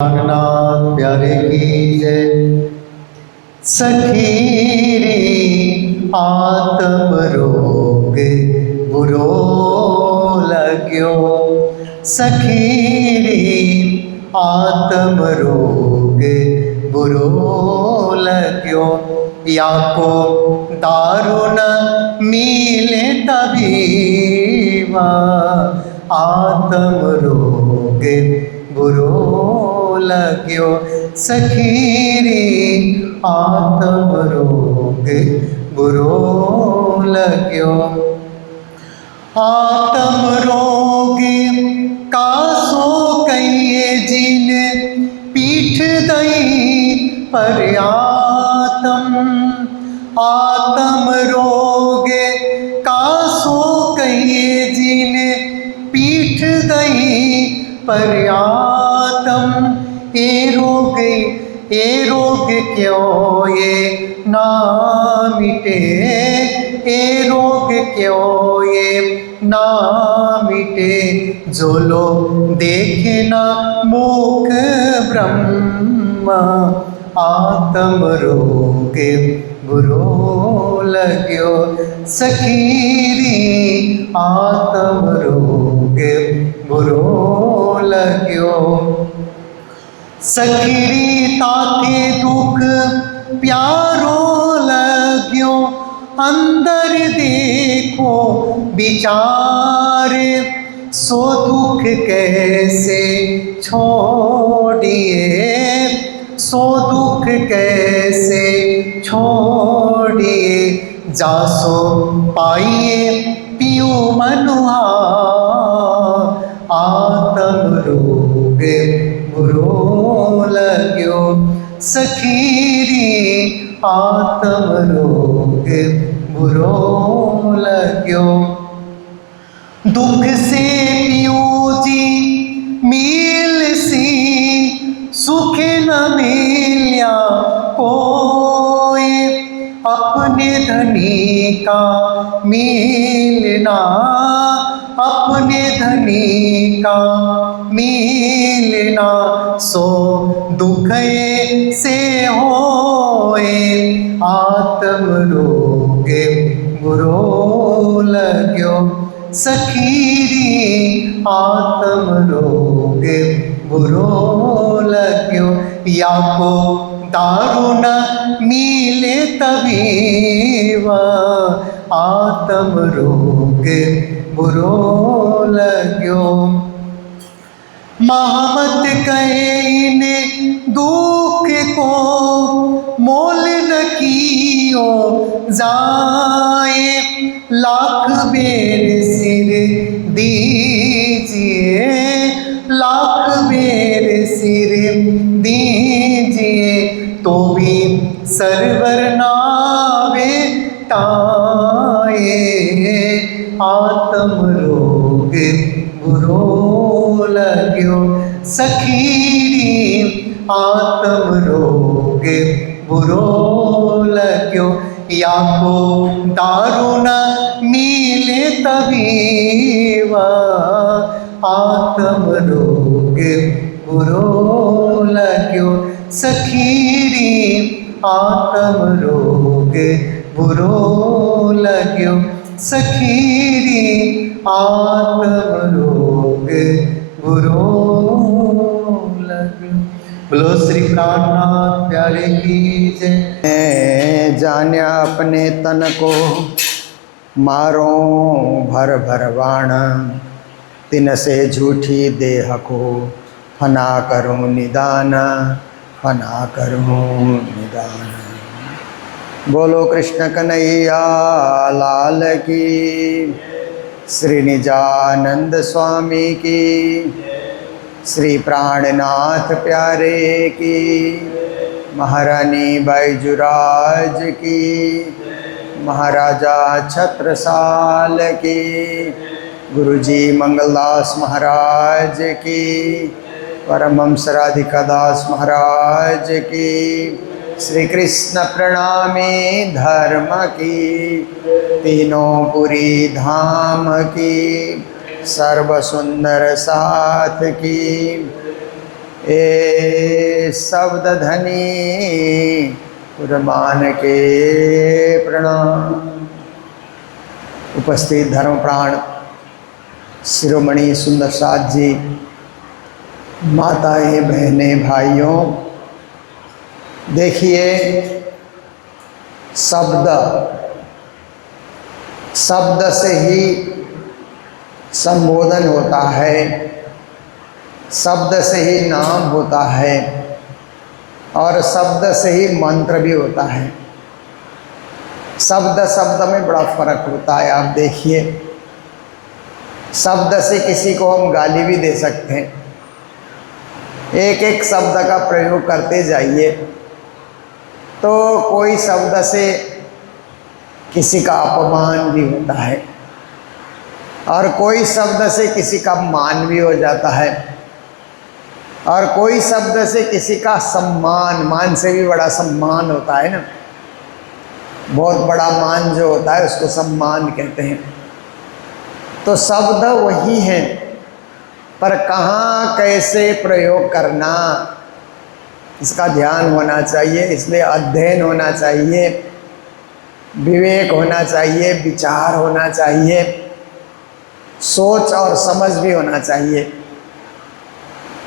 नाथ प्यारे की जय। सखीरी आत्म रोग बुरो लग्यो, सखीरी आत्म रोग बुरो लग्यो। या को दारुण मिले तबीवा, आत्म रोग बुरो लग्यो। सखीरी आत्म रोग बुरो लग्यो। आत्म रोग कासो कहिए जिन पीठ दई पर आत्म। आत्म रोग कासो कहिए जिन पीठ दई पर आत्म। ए रोग क्यों ये ना मिटे, ए रोग क्यों ये ना मिटे। जो लो देखे ना मूक ब्रह्म, आत्म रोग बुरो लग्यो। सखीरी आत्म रोग बुरो लग्यो। सखीरी ताके दुख प्यारो लग्यो, अंदर देखो विचारे। सो दुख कैसे छोड़िए, सो दुख कैसे छोड़िए। जासो पाइए पियो मनुहा, आत्म रोग बुरो लग्यो। सखीरी आत्म रोग बुरो लग्यो। दुख से पियो जी मील सी, सुख न मिल्या कोई। अपने धनी का मिलना, अपने धनी का मिलना। सो दुख से होए, आत्म रोग बुरो लग्यो। सखीरी आत्म रोग बुरो लग्यो। या को दारुण मिले तबीवा, आत्म रोग बुरो लग्यो। महमत कहे इन दुख को, मोल न कियो जाए। लाख बेर सिर दीजिए, लाख बेर सिर दीजिए। तो भी सरवर नावे ताए, आत्म रोग बुरो लग्यो। सखीरी आत्म रोग बुरो लग्यो। या को दारुण मिले तबीवा, आत्म रोग बुरो लग्यो। सखीरी आत्म रोग बुरो लग्यो। सखीरी आत्म रोग बुरो लग्यो। बोलो श्री प्राणनाथ प्यारे की जय। जान्या अपने तन को मारो भर भर बाण, तिन से झूठी देह को फना करूं निदान, फना करूं निदान। बोलो कृष्ण कन्हैया लाल की, श्री निजानंद स्वामी की, श्री प्राणनाथ प्यारे की, महारानी बैजुराज की, महाराजा छत्रसाल की, गुरुजी मंगलदास महाराज की, परमहंस राधिकादास महाराज की, श्री कृष्ण प्रणामी धर्म की, तीनों पुरी धाम की, सर्व सुंदर साथ की। ए शब्द धनी पुरमान के प्रणाम। उपस्थित धर्म प्राण शिरोमणि सुंदर साथ जी, माताएं, बहनें, भाइयों, देखिए शब्द से ही संबोधन होता है, शब्द से ही नाम होता है और शब्द से ही मंत्र भी होता है। शब्द में बड़ा फर्क होता है। आप देखिए, शब्द से किसी को हम गाली भी दे सकते हैं। एक एक शब्द का प्रयोग करते जाइए तो कोई शब्द से किसी का अपमान भी होता है और कोई शब्द से किसी का मान भी हो जाता है और कोई शब्द से किसी का सम्मान, मान से भी बड़ा सम्मान होता है ना। बहुत बड़ा मान जो होता है उसको सम्मान कहते हैं। तो शब्द वही हैं, पर कहाँ कैसे प्रयोग करना इसका ध्यान होना चाहिए। इसलिए अध्ययन होना चाहिए, विवेक होना चाहिए, विचार होना चाहिए, सोच और समझ भी होना चाहिए।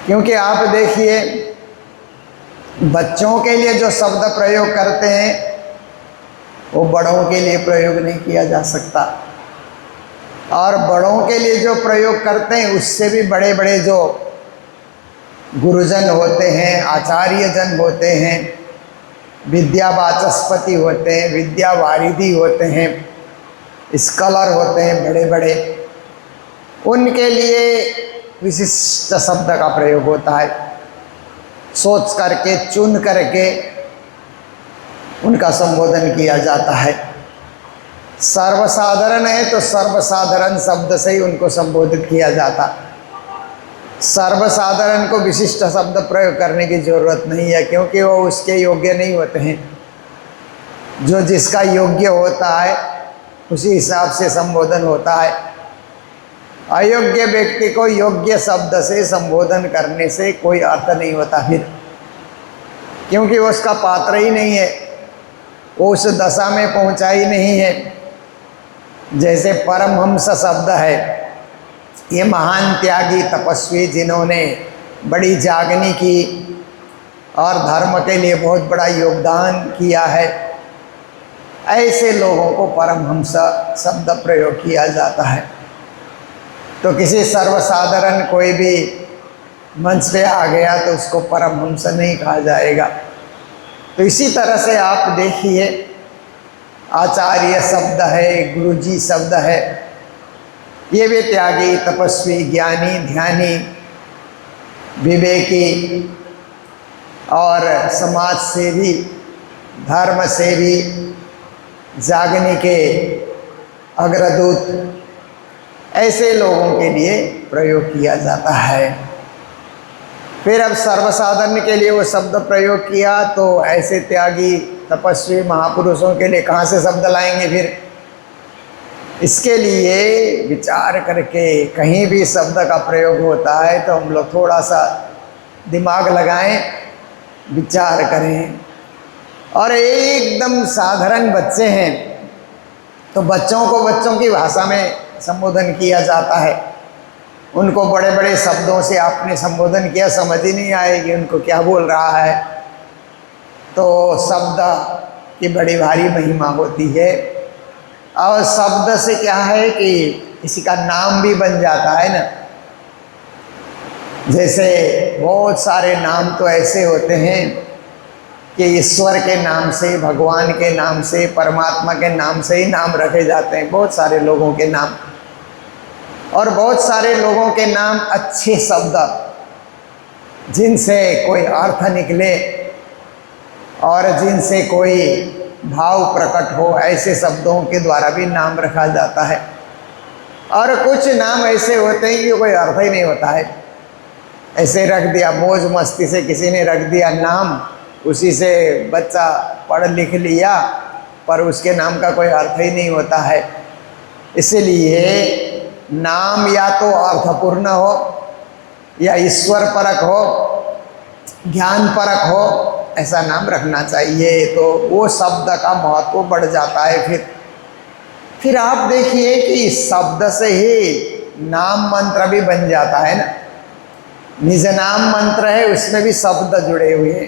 क्योंकि आप देखिए, बच्चों के लिए जो शब्द प्रयोग करते हैं वो बड़ों के लिए प्रयोग नहीं किया जा सकता, और बड़ों के लिए जो प्रयोग करते हैं उससे भी बड़े बड़े जो गुरुजन होते हैं, आचार्य जन होते हैं, विद्या वाचस्पति होते हैं, विद्या वारिधि होते हैं, स्कॉलर होते हैं बड़े बड़े, उनके लिए विशिष्ट शब्द का प्रयोग होता है। सोच करके, चुन करके उनका संबोधन किया जाता है। सर्वसाधारण है तो सर्वसाधारण शब्द से ही उनको संबोधित किया जाता। सर्वसाधारण को विशिष्ट शब्द प्रयोग करने की ज़रूरत नहीं है, क्योंकि वो उसके योग्य नहीं होते हैं। जो जिसका योग्य होता है उसी हिसाब से संबोधन होता है। अयोग्य व्यक्ति को योग्य शब्द से संबोधन करने से कोई अर्थ नहीं होता फिर, क्योंकि वो उसका पात्र ही नहीं है, वो उस दशा में पहुंचा ही नहीं है। जैसे परमहंस शब्द है, ये महान त्यागी तपस्वी जिन्होंने बड़ी जागनी की और धर्म के लिए बहुत बड़ा योगदान किया है, ऐसे लोगों को परमहंस शब्द प्रयोग किया जाता है। तो किसी सर्वसाधारण कोई भी मंच पे आ गया तो उसको परमहंस नहीं कहा जाएगा। तो इसी तरह से आप देखिए, आचार्य शब्द है, गुरुजी शब्द है, ये भी त्यागी, तपस्वी, ज्ञानी, ध्यानी, विवेकी और समाज सेवी, धर्म सेवी, जागने के अग्रदूत, ऐसे लोगों के लिए प्रयोग किया जाता है। फिर अब सर्वसाधारण के लिए वो शब्द प्रयोग किया तो ऐसे त्यागी, तपस्वी, महापुरुषों के लिए कहाँ से शब्द लाएंगे फिर? इसके लिए विचार करके कहीं भी शब्द का प्रयोग होता है तो हम लोग थोड़ा सा दिमाग लगाएं, विचार करें। और एकदम साधारण बच्चे हैं तो बच्चों को बच्चों की भाषा में संबोधन किया जाता है। उनको बड़े बड़े शब्दों से आपने संबोधन किया, समझ ही नहीं आएगी उनको क्या बोल रहा है। तो शब्द की बड़ी भारी महिमा होती है। और शब्द से क्या है कि किसी का नाम भी बन जाता है ना। जैसे बहुत सारे नाम तो ऐसे होते हैं कि ईश्वर के नाम से, भगवान के नाम से, परमात्मा के नाम से ही नाम रखे जाते हैं, बहुत सारे लोगों के नाम। और बहुत सारे लोगों के नाम अच्छे शब्द, जिनसे कोई अर्थ निकले और जिनसे कोई भाव प्रकट हो, ऐसे शब्दों के द्वारा भी नाम रखा जाता है। और कुछ नाम ऐसे होते हैं कि कोई अर्थ ही नहीं होता है, ऐसे रख दिया, मौज मस्ती से किसी ने रख दिया नाम, उसी से बच्चा पढ़ लिख लिया, पर उसके नाम का कोई अर्थ ही नहीं होता है। इसलिए नाम या तो अर्थपूर्ण हो या ईश्वर परक हो ज्ञान परक हो ऐसा नाम रखना चाहिए, तो वो शब्द का महत्व बढ़ जाता है। फिर आप देखिए कि इस शब्द से ही नाम मंत्र भी बन जाता है ना। निज नाम मंत्र है, उसमें भी शब्द जुड़े हुए हैं,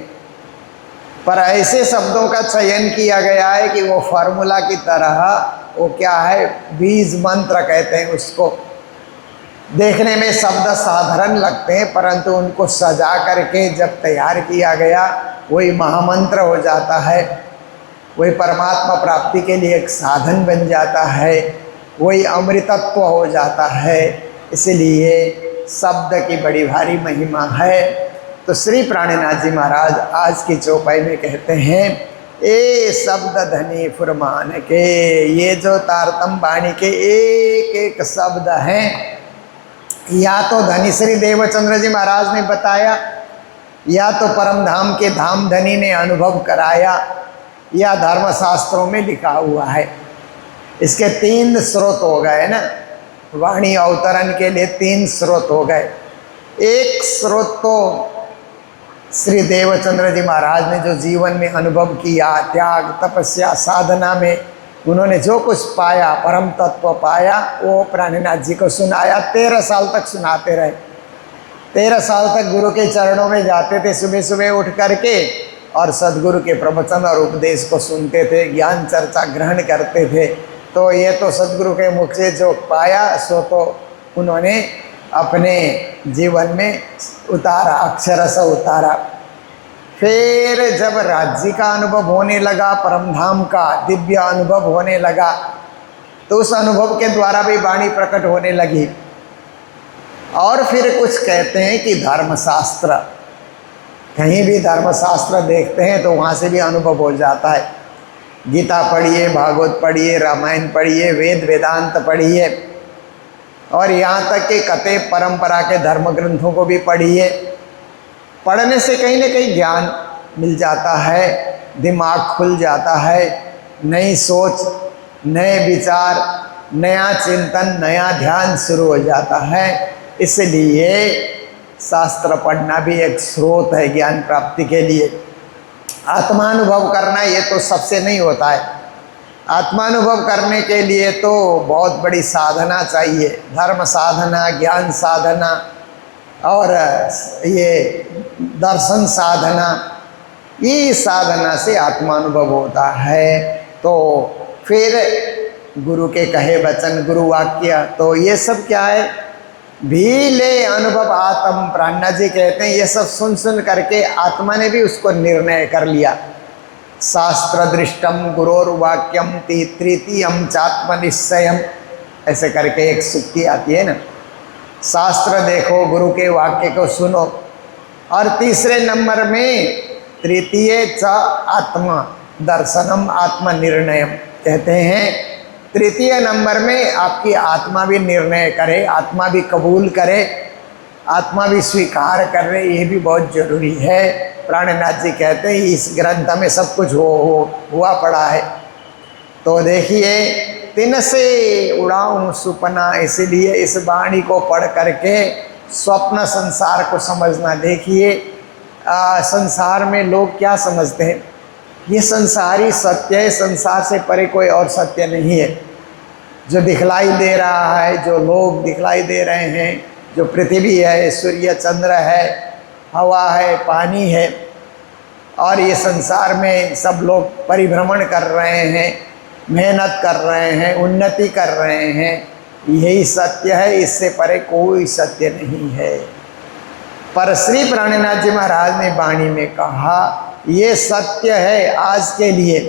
पर ऐसे शब्दों का चयन किया गया है कि वो फार्मूला की तरह, वो क्या है, बीज मंत्र कहते हैं उसको। देखने में शब्द साधारण लगते हैं, परंतु उनको सजा करके जब तैयार किया गया वही महामंत्र हो जाता है, वही परमात्मा प्राप्ति के लिए एक साधन बन जाता है, वही अमृतत्व हो जाता है। इसलिए शब्द की बड़ी भारी महिमा है। तो श्री प्राणनाथ जी महाराज आज की चौपाई में कहते हैं, ए शब्द धनी फुरमान के, ये जो तारतम वाणी के एक एक शब्द हैं, या तो धनी श्री देवचंद्र जी महाराज ने बताया, या तो परम धाम के धाम धनी ने अनुभव कराया, या धर्मशास्त्रों में लिखा हुआ है। इसके 3 स्रोत हो गए ना, वाणी अवतरण के लिए 3 स्रोत हो गए। एक स्रोत तो श्री देवचंद्र जी महाराज ने जो जीवन में अनुभव किया, त्याग तपस्या साधना में उन्होंने जो कुछ पाया, परम तत्व पाया, वो प्राणनाथ जी को सुनाया। 13 साल तक सुनाते रहे। 13 साल तक गुरु के चरणों में जाते थे सुबह सुबह उठ करके, और सदगुरु के प्रवचन और उपदेश को सुनते थे, ज्ञान चर्चा ग्रहण करते थे। तो ये तो सदगुरु के मुख से जो पाया सो तो उन्होंने अपने जीवन में उतारा, अक्षरश उतारा। फिर जब राज्य का अनुभव होने लगा, परमधाम का दिव्य अनुभव होने लगा, तो उस अनुभव के द्वारा भी वाणी प्रकट होने लगी। और फिर कुछ कहते हैं कि धर्मशास्त्र, कहीं भी धर्मशास्त्र देखते हैं तो वहाँ से भी अनुभव हो जाता है। गीता पढ़िए, भागवत पढ़िए, रामायण पढ़िए, वेद वेदांत पढ़िए, और यहाँ तक कि कथे परंपरा के धर्म ग्रंथों को भी पढ़िए। पढ़ने से कहीं ना कहीं ज्ञान मिल जाता है, दिमाग खुल जाता है, नई सोच, नए विचार, नया चिंतन, नया ध्यान शुरू हो जाता है। इसलिए शास्त्र पढ़ना भी एक स्रोत है ज्ञान प्राप्ति के लिए। आत्मानुभव करना ये तो सबसे नहीं होता है। आत्मानुभव करने के लिए तो बहुत बड़ी साधना चाहिए, धर्म साधना, ज्ञान साधना और ये दर्शन साधना। ये साधना से आत्मानुभव होता है। तो फिर गुरु के कहे वचन, गुरु वाक्य, तो ये सब क्या है, भी ले अनुभव आत्म। प्राणनाथ जी कहते हैं ये सब सुन सुन करके आत्मा ने भी उसको निर्णय कर लिया। शास्त्र दृष्टम गुरोर्वाक्यम तृतीयम चात्म निश्चयम, ऐसे करके एक सुक्ति आती है ना। शास्त्र देखो, गुरु के वाक्य को सुनो, और तीसरे नंबर में तृतीय च आत्मा दर्शनम आत्म निर्णयम कहते हैं। तृतीय नंबर में आपकी आत्मा भी निर्णय करे, आत्मा भी कबूल करे, आत्मा भी स्वीकार कर रहे, ये भी बहुत जरूरी है। प्राणनाथ जी कहते हैं इस ग्रंथ में सब कुछ हुआ पड़ा है। तो देखिए, तिन से उड़ाऊं सुपना, इसलिए इस वाणी को पढ़ करके स्वप्न संसार को समझना। देखिए संसार में लोग क्या समझते हैं, ये संसार ही सत्य है, संसार से परे कोई और सत्य नहीं है। जो दिखलाई दे रहा है, जो लोग दिखलाई दे रहे हैं, जो पृथ्वी है, सूर्य चंद्र है, हवा है, पानी है, और ये संसार में सब लोग परिभ्रमण कर रहे हैं, मेहनत कर रहे हैं, उन्नति कर रहे हैं, यही सत्य है। इससे परे कोई सत्य नहीं है। पर श्री प्राणनाथ जी महाराज ने वाणी में कहा ये सत्य है आज के लिए,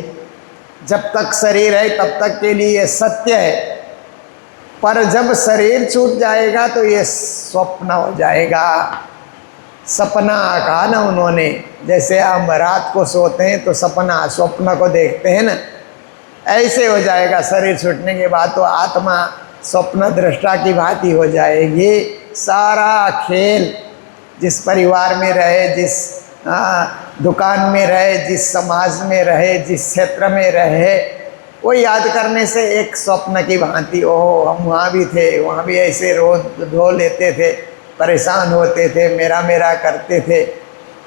जब तक शरीर है तब तक के लिए सत्य है, पर जब शरीर छूट जाएगा तो ये स्वप्न हो जाएगा। सपना कहा ना उन्होंने, जैसे हम रात को सोते हैं तो सपना, स्वप्न को देखते हैं ना, ऐसे हो जाएगा। शरीर छूटने के बाद तो आत्मा स्वप्न दृष्टा की भांति हो जाएगी। सारा खेल जिस परिवार में रहे, जिस दुकान में रहे, जिस समाज में रहे, जिस क्षेत्र में रहे, वो याद करने से एक स्वप्न की भांति, ओह हम वहाँ भी थे, वहाँ भी ऐसे रोज धो लेते थे, परेशान होते थे, मेरा मेरा करते थे,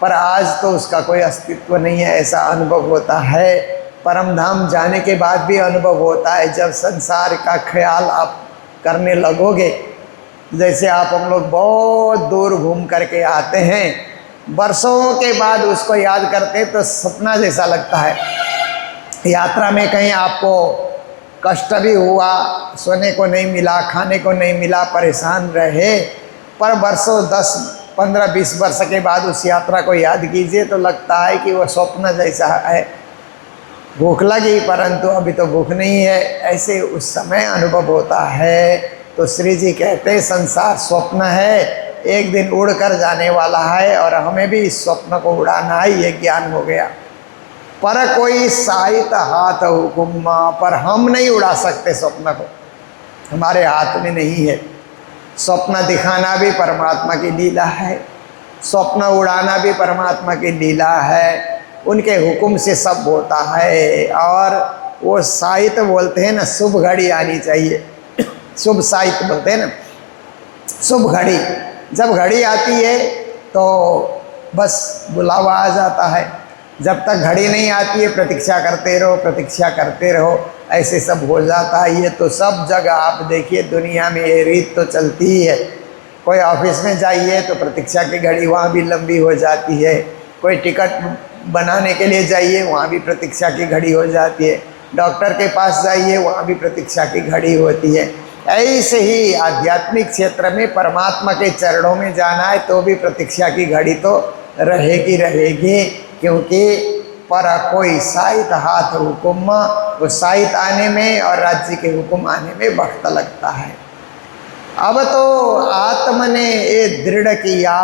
पर आज तो उसका कोई अस्तित्व नहीं है, ऐसा अनुभव होता है। परम धाम जाने के बाद भी अनुभव होता है। जब संसार का ख्याल आप करने लगोगे, जैसे आप हम लोग बहुत दूर घूम करके आते हैं, बरसों के बाद उसको याद करते तो सपना जैसा लगता है। यात्रा में कहीं आपको कष्ट भी हुआ, सोने को नहीं मिला, खाने को नहीं मिला, परेशान रहे, पर बरसों 10, 15, 20 वर्ष के बाद उस यात्रा को याद कीजिए तो लगता है कि वह स्वप्न जैसा है। भूख लगी परंतु अभी तो भूख नहीं है, ऐसे उस समय अनुभव होता है। तो श्री जी कहते हैं संसार स्वप्न है, एक दिन उड़ कर जाने वाला है और हमें भी इस स्वप्न को उड़ाना है, ये ज्ञान हो गया। पर कोई साहित हाथ हुकुम, पर हम नहीं उड़ा सकते स्वप्न को, हमारे हाथ में नहीं है। स्वप्न दिखाना भी परमात्मा की लीला है, स्वप्न उड़ाना भी परमात्मा की लीला है। उनके हुक्म से सब होता है। और वो साहित्य बोलते हैं ना, शुभ घड़ी आनी चाहिए, शुभ साहित्य बोलते हैं ना, शुभ घड़ी। जब घड़ी आती है तो बस बुलावा आ जाता है। जब तक घड़ी नहीं आती है प्रतीक्षा करते रहो, प्रतीक्षा करते रहो, ऐसे सब हो जाता है। ये तो सब जगह आप देखिए, दुनिया में ये रीत तो चलती ही है। कोई ऑफिस में जाइए तो प्रतीक्षा की घड़ी वहाँ भी लंबी हो जाती है, कोई टिकट बनाने के लिए जाइए वहाँ भी प्रतीक्षा की घड़ी हो जाती है, डॉक्टर के पास जाइए वहाँ भी प्रतीक्षा की घड़ी होती है। ऐसे ही आध्यात्मिक क्षेत्र में परमात्मा के चरणों में जाना है तो भी प्रतीक्षा की घड़ी तो रहेगी रहेगी, क्योंकि पर कोई साहित हाथ हुकुम, वो साहित आने में और राज्य के हुक्म आने में वक्त लगता है। अब तो आत्मा ने ये दृढ़ किया,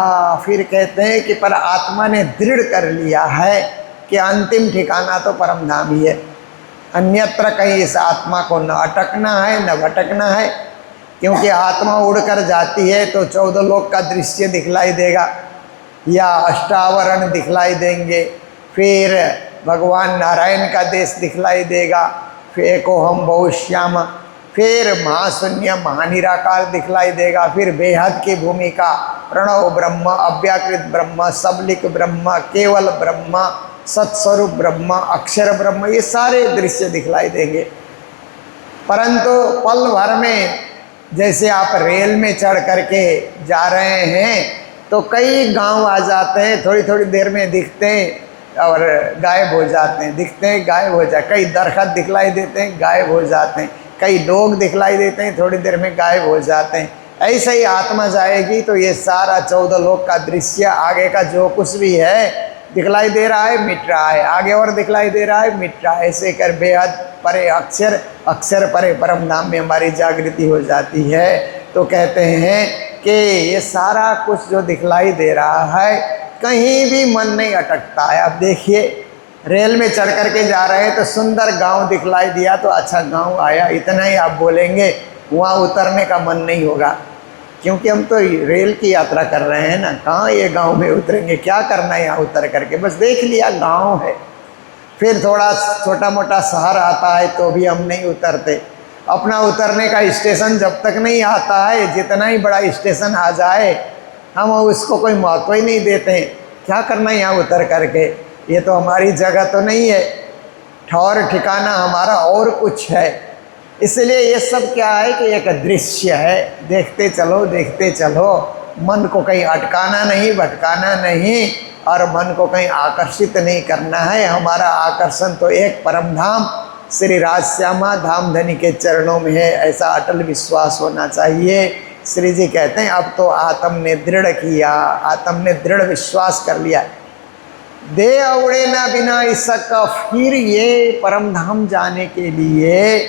फिर कहते हैं कि पर आत्मा ने दृढ़ कर लिया है कि अंतिम ठिकाना तो परम धाम ही है, अन्यत्र कहीं इस आत्मा को न अटकना है न भटकना है। क्योंकि आत्मा उड़कर जाती है तो 14 लोक का दृश्य दिखलाई देगा या अष्टावरण दिखलाई देंगे, फिर भगवान नारायण का देश दिखलाई देगा, फिर एको हम बहुश्याम, फिर महाशून्य महानिराकार दिखलाई देगा, फिर बेहद की भूमिका, प्रणव ब्रह्म, अव्याकृत ब्रह्म, सबलिक ब्रह्म, केवल ब्रह्म, सत्स्वरूप ब्रह्म, अक्षर ब्रह्म, ये सारे दृश्य दिखलाई देंगे। परंतु पल भर में जैसे आप रेल में चढ़ करके जा रहे हैं तो कई गांव आ जाते हैं, थोड़ी थोड़ी देर में दिखते हैं और गायब हो जाते हैं, दिखते हैं गायब हो जाते, कई दरख्त दिखलाई देते हैं गायब हो जाते हैं, कई लोग दिखलाई देते हैं थोड़ी देर में गायब हो जाते हैं। ऐसे ही आत्मा जाएगी तो ये सारा 14 लोक का दृश्य, आगे का जो कुछ भी है दिखलाई दे रहा है मिट रहा है, आगे और दिखलाई दे रहा है मिट रहा है, ऐसे कर बेहद परे अक्षर, अक्षर परे परम धाम में हमारी जागृति हो जाती है। तो कहते हैं कि ये सारा कुछ जो दिखलाई दे रहा है कहीं भी मन नहीं अटकता है। अब देखिए रेल में चढ़ करके जा रहे हैं तो सुंदर गांव दिखलाई दिया तो अच्छा गांव आया, इतना ही आप बोलेंगे, वहाँ उतरने का मन नहीं होगा, क्योंकि हम तो रेल की यात्रा कर रहे हैं ना, कहाँ ये गांव में उतरेंगे, क्या करना है यहाँ उतर करके, बस देख लिया गांव है। फिर थोड़ा छोटा मोटा शहर आता है तो भी हम नहीं उतरते। अपना उतरने का स्टेशन जब तक नहीं आता है, जितना ही बड़ा स्टेशन आ जाए हम उसको कोई महत्व ही नहीं देते हैं, क्या करना है यहाँ उतर करके, ये तो हमारी जगह तो नहीं है, ठौर ठिकाना हमारा और कुछ है। इसलिए ये सब क्या है कि एक दृश्य है, देखते चलो, मन को कहीं अटकाना नहीं, भटकाना नहीं और मन को कहीं आकर्षित नहीं करना है। हमारा आकर्षण तो एक परम धाम श्री राजश्यामा धाम धनी के चरणों में है, ऐसा अटल विश्वास होना चाहिए। श्री जी कहते हैं अब तो आत्म ने दृढ़ किया, आत्म ने दृढ़ विश्वास कर लिया, दे उड़े ना बिना इसका, फिर ये परम धाम जाने के लिए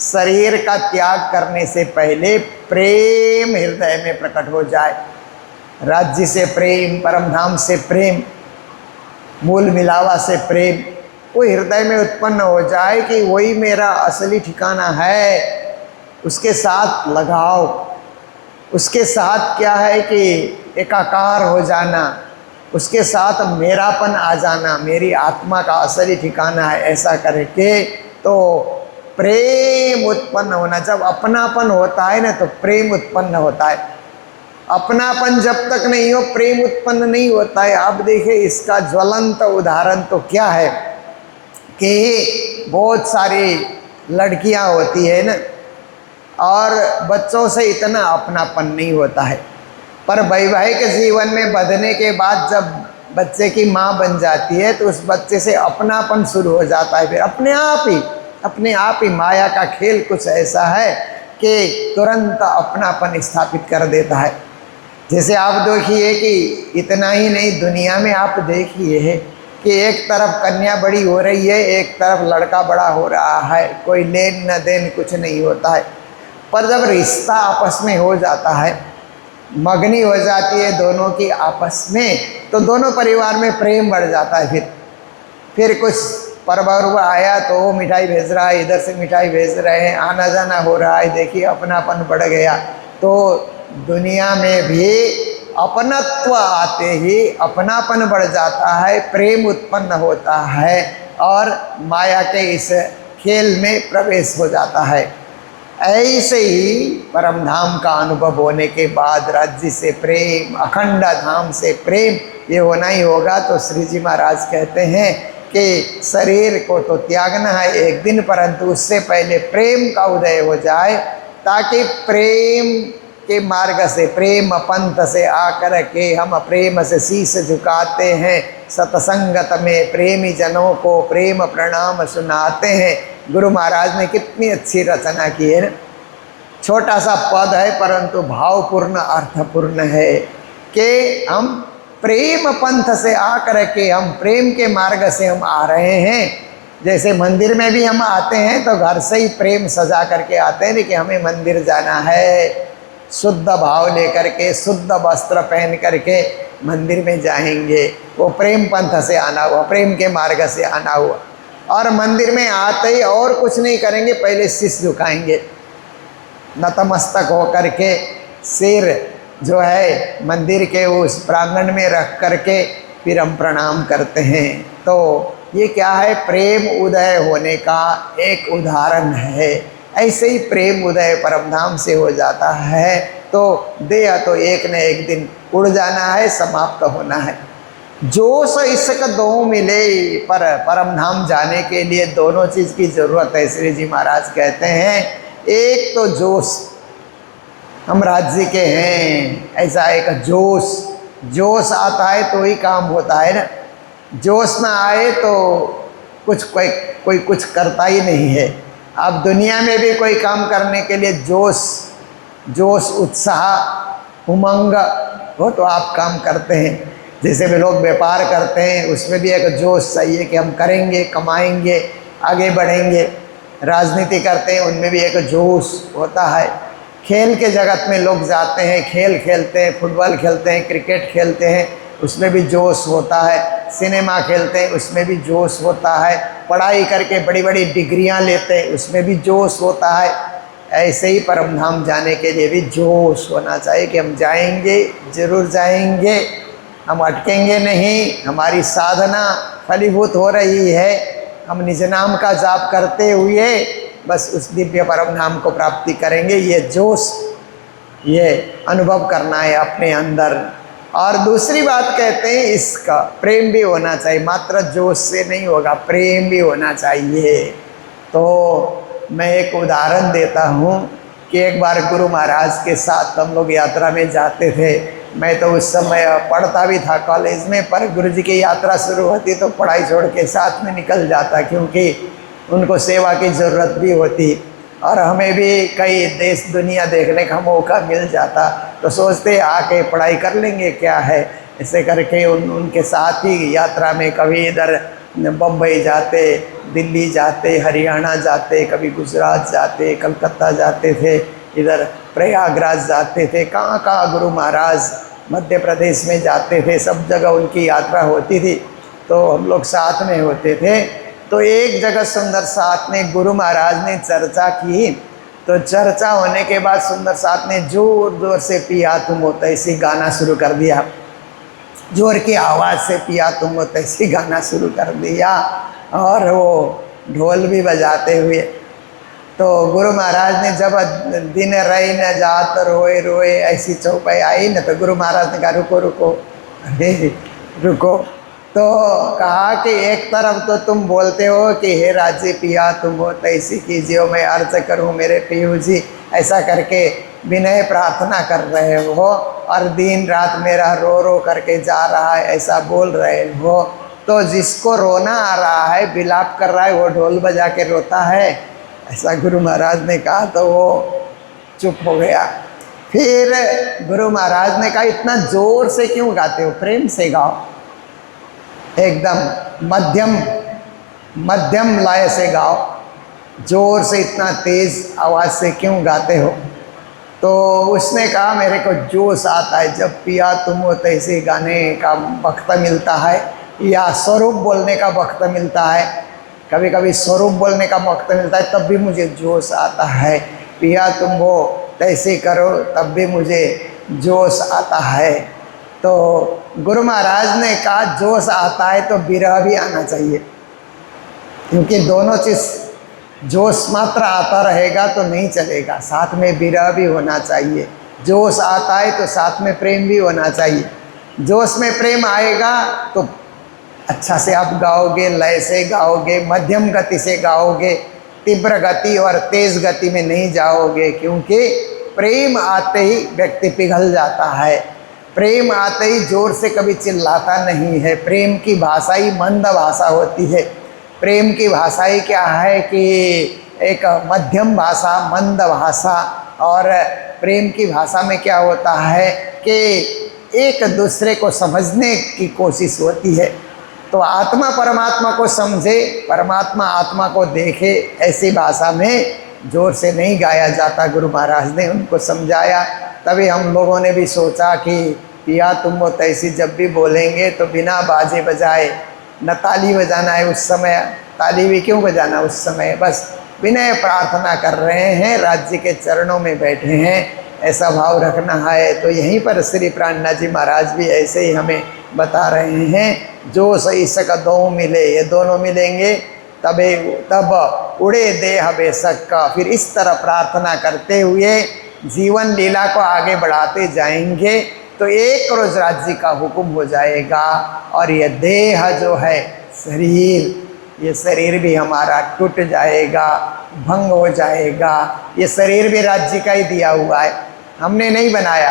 शरीर का त्याग करने से पहले प्रेम हृदय में प्रकट हो जाए। राज्य से प्रेम, परम धाम से प्रेम, मूल मिलावा से प्रेम वो हृदय में उत्पन्न हो जाए कि वही मेरा असली ठिकाना है। उसके साथ लगाव, उसके साथ क्या है कि एकाकार हो जाना, उसके साथ मेरापन आ जाना, मेरी आत्मा का असली ठिकाना है, ऐसा करके तो प्रेम उत्पन्न होना। जब अपनापन होता है ना तो प्रेम उत्पन्न होता है। अपनापन जब तक नहीं हो प्रेम उत्पन्न नहीं होता है। आप देखिए इसका ज्वलंत उदाहरण तो क्या है कि बहुत सारी लड़कियां होती है ना, और बच्चों से इतना अपनापन नहीं होता है, पर वैवाहिक जीवन में बंधने के बाद जब बच्चे की माँ बन जाती है तो उस बच्चे से अपनापन शुरू हो जाता है। फिर अपने आप ही माया का खेल कुछ ऐसा है कि तुरंत अपनापन स्थापित कर देता है। जैसे आप देखिए कि इतना ही नहीं, दुनिया में आप देखिए कि एक तरफ कन्या बड़ी हो रही है, एक तरफ लड़का बड़ा हो रहा है, कोई लेन न देन कुछ नहीं होता है, पर जब रिश्ता आपस में हो जाता है, मगनी हो जाती है दोनों की आपस में, तो दोनों परिवार में प्रेम बढ़ जाता है। फिर कुछ पर्व आया तो वो मिठाई भेज रहा है, इधर से मिठाई भेज रहे हैं, आना जाना हो रहा है, देखिए अपनापन बढ़ गया। तो दुनिया में भी अपनत्व आते ही अपनापन बढ़ जाता है, प्रेम उत्पन्न होता है और माया के इस खेल में प्रवेश हो जाता है। ऐसे ही परम धाम का अनुभव होने के बाद राज्य से प्रेम, अखंड धाम से प्रेम, ये होना ही होगा। तो श्री जी महाराज कहते हैं कि शरीर को तो त्यागना है एक दिन, परंतु उससे पहले प्रेम का उदय हो जाए, ताकि प्रेम के मार्ग से, प्रेम पंथ से आकर के हम प्रेम से शीश झुकाते हैं, सत्संगत में प्रेमी जनों को प्रेम प्रणाम सुनाते हैं। गुरु महाराज ने कितनी अच्छी रचना की है ना। छोटा सा पद है परंतु भावपूर्ण अर्थपूर्ण है कि हम प्रेम पंथ से आकर के, हम प्रेम के मार्ग से हम आ रहे हैं। जैसे मंदिर में भी हम आते हैं तो घर से ही प्रेम सजा करके आते हैं कि हमें मंदिर जाना है, शुद्ध भाव लेकर के, शुद्ध वस्त्र पहन करके मंदिर में जाएंगे। वो प्रेम पंथ से आना हुआ, प्रेम के मार्ग से आना हुआ। और मंदिर में आते ही और कुछ नहीं करेंगे, पहले शीश झुकाएंगे, नतमस्तक होकर के सिर जो है मंदिर के उस प्रांगण में रख करके फिर हम प्रणाम करते हैं। तो ये क्या है, प्रेम उदय होने का एक उदाहरण है। ऐसे ही प्रेम उदय परमधाम से हो जाता है तो देह तो एक न एक दिन उड़ जाना है, समाप्त होना है। जोश इसक दो मिले, पर परमधाम जाने के लिए दोनों चीज़ की ज़रूरत है। श्री जी महाराज कहते हैं एक तो जोश, हम राज्य के हैं, ऐसा एक जोश आता है तो ही काम होता है ना। जोश ना आए तो कोई कुछ करता ही नहीं है। अब दुनिया में भी कोई काम करने के लिए जोश उत्साह उमंग हो तो आप काम करते हैं। जैसे भी लोग व्यापार करते हैं उसमें भी एक जोश चाहिए कि हम करेंगे, कमाएंगे, आगे बढ़ेंगे। राजनीति करते हैं उनमें भी एक जोश होता है। खेल के जगत में लोग जाते हैं, खेल खेलते हैं, फुटबॉल खेलते हैं, क्रिकेट खेलते हैं, उसमें भी जोश होता है। सिनेमा खेलते हैं उसमें भी जोश होता है। पढ़ाई करके बड़ी बड़ी डिग्रियां लेते हैं उसमें भी जोश होता है। ऐसे ही परमधाम जाने के लिए भी जोश होना चाहिए कि हम जाएंगे, ज़रूर जाएंगे, हम अटकेंगे नहीं। हमारी साधना फलीभूत हो रही है, हम निज नाम का जाप करते हुए बस उस दिव्य परमधाम को प्राप्ति करेंगे। ये जोश, ये अनुभव करना है अपने अंदर। और दूसरी बात कहते हैं इसका प्रेम भी होना चाहिए, मात्र जोश से नहीं होगा, प्रेम भी होना चाहिए। तो मैं एक उदाहरण देता हूँ कि एक बार गुरु महाराज के साथ हम लोग यात्रा में जाते थे। मैं तो उस समय पढ़ता भी था कॉलेज में, पर गुरु जी की यात्रा शुरू होती तो पढ़ाई छोड़ के साथ में निकल जाता, क्योंकि उनको सेवा की ज़रूरत भी होती और हमें भी कई देश दुनिया देखने का मौका मिल जाता। तो सोचते आके पढ़ाई कर लेंगे, क्या है। ऐसे करके उनके साथ ही यात्रा में कभी इधर बम्बई जाते, दिल्ली जाते, हरियाणा जाते, कभी गुजरात जाते, कलकत्ता जाते थे, इधर प्रयागराज जाते थे, कहाँ कहाँ गुरु महाराज मध्य प्रदेश में जाते थे, सब जगह उनकी यात्रा होती थी। तो हम लोग साथ में होते थे। तो एक जगह सुंदर साथ में गुरु महाराज ने चर्चा की, तो चर्चा होने के बाद सुंदर साथ ने जोर जोर से पिया तुम हो तैसी गाना शुरू कर दिया। जोर की आवाज़ से पिया तुम हो तैसी गाना शुरू कर दिया और वो ढोल भी बजाते हुए। तो गुरु महाराज ने जब दिन रही न जात रोए रोए ऐसी चौपाई आई न, तो गुरु महाराज ने कहा रुको रुको, अरे रुको। तो कहा कि एक तरफ तो तुम बोलते हो कि हे राज्य पिया तुम हो तैसी कीजिए, मैं अर्ज करूँ मेरे पियू जी, ऐसा करके विनय प्रार्थना कर रहे हो, और दिन रात मेरा रो रो करके जा रहा है ऐसा बोल रहे हो। तो जिसको रोना आ रहा है, विलाप कर रहा है, वो ढोल बजा के रोता है, ऐसा गुरु महाराज ने कहा। तो वो चुप हो गया। फिर गुरु महाराज ने कहा इतना जोर से क्यों गाते हो, प्रेम से गाओ, एकदम मध्यम लय से गाओ, जोर से इतना तेज आवाज़ से क्यों गाते हो। तो उसने कहा मेरे को जोश आता है जब पिया तुम हो तैसे गाने का वक्त मिलता है, या स्वरूप बोलने का वक्त मिलता है, कभी कभी स्वरूप बोलने का वक्त मिलता है तब भी मुझे जोश आता है, पिया तुम हो तैसे करो तब भी मुझे जोश आता है। तो गुरु महाराज ने कहा जोश आता है तो विरह भी आना चाहिए, क्योंकि दोनों चीज़ जोश मात्र आता रहेगा तो नहीं चलेगा, साथ में विरह भी होना चाहिए। जोश आता है तो साथ में प्रेम भी होना चाहिए। जोश में प्रेम आएगा तो अच्छा से आप गाओगे, लय से गाओगे, मध्यम गति से गाओगे, तीव्र गति और तेज गति में नहीं जाओगे, क्योंकि प्रेम आते ही व्यक्ति पिघल जाता है। प्रेम आते ही जोर से कभी चिल्लाता नहीं है। प्रेम की भाषा ही मंद भाषा होती है। प्रेम की भाषा ही क्या है कि एक मध्यम भाषा, मंद भाषा। और प्रेम की भाषा में क्या होता है कि एक दूसरे को समझने की कोशिश होती है। तो आत्मा परमात्मा को समझे, परमात्मा आत्मा को देखे, ऐसी भाषा में जोर से नहीं गाया जाता। गुरु महाराज ने उनको समझाया। तभी हम लोगों ने भी सोचा कि पिया तुम वो तैसी जब भी बोलेंगे तो बिना बाजे बजाए न ताली बजाना है उस समय, ताली भी क्यों बजाना उस समय, बस विनय प्रार्थना कर रहे हैं, राज्य के चरणों में बैठे हैं, ऐसा भाव रखना है। तो यहीं पर श्री प्राणनाथ जी महाराज भी ऐसे ही हमें बता रहे हैं, जो सही सका दो मिले, ये दोनों मिलेंगे तब उड़े देह बेसक का। फिर इस तरह प्रार्थना करते हुए जीवन लीला को आगे बढ़ाते जाएंगे तो एक रोज राज्य का हुक्म हो जाएगा। और ये देह जो है शरीर, ये शरीर भी हमारा टूट जाएगा, भंग हो जाएगा। ये शरीर भी राज्य का ही दिया हुआ है, हमने नहीं बनाया।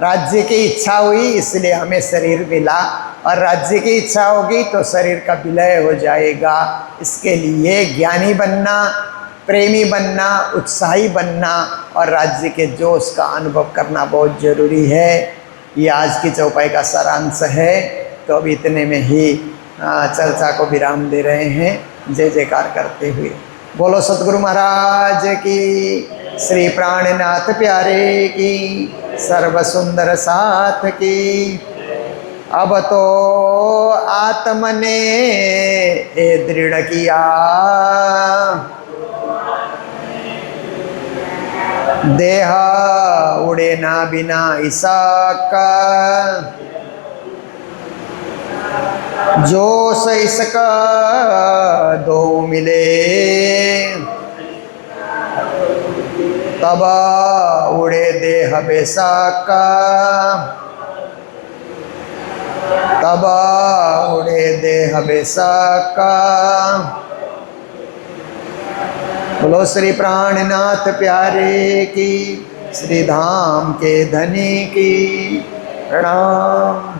राज्य की इच्छा हुई इसलिए हमें शरीर मिला, और राज्य की इच्छा होगी तो शरीर का विलय हो जाएगा। इसके लिए ज्ञानी बनना, प्रेमी बनना, उत्साही बनना और राज्य के जोश का अनुभव करना बहुत ज़रूरी है। ये आज की चौपाई का सारांश है। तो अब इतने में ही चर्चा को विराम दे रहे हैं, जय जयकार करते हुए। बोलो सतगुरु महाराज की, श्री प्राणनाथ प्यारे की, सर्व सुंदर साथ की। अब तो आत्मने ए दृढ़ किया, देह उड़े ना बिना इसका, जोश इसका दो मिले, तब उड़े देह बेसाका, तब उड़े देह बेसाका। बोलो श्री प्राणनाथ प्यारे की, श्री धाम के धनी की। प्रणाम।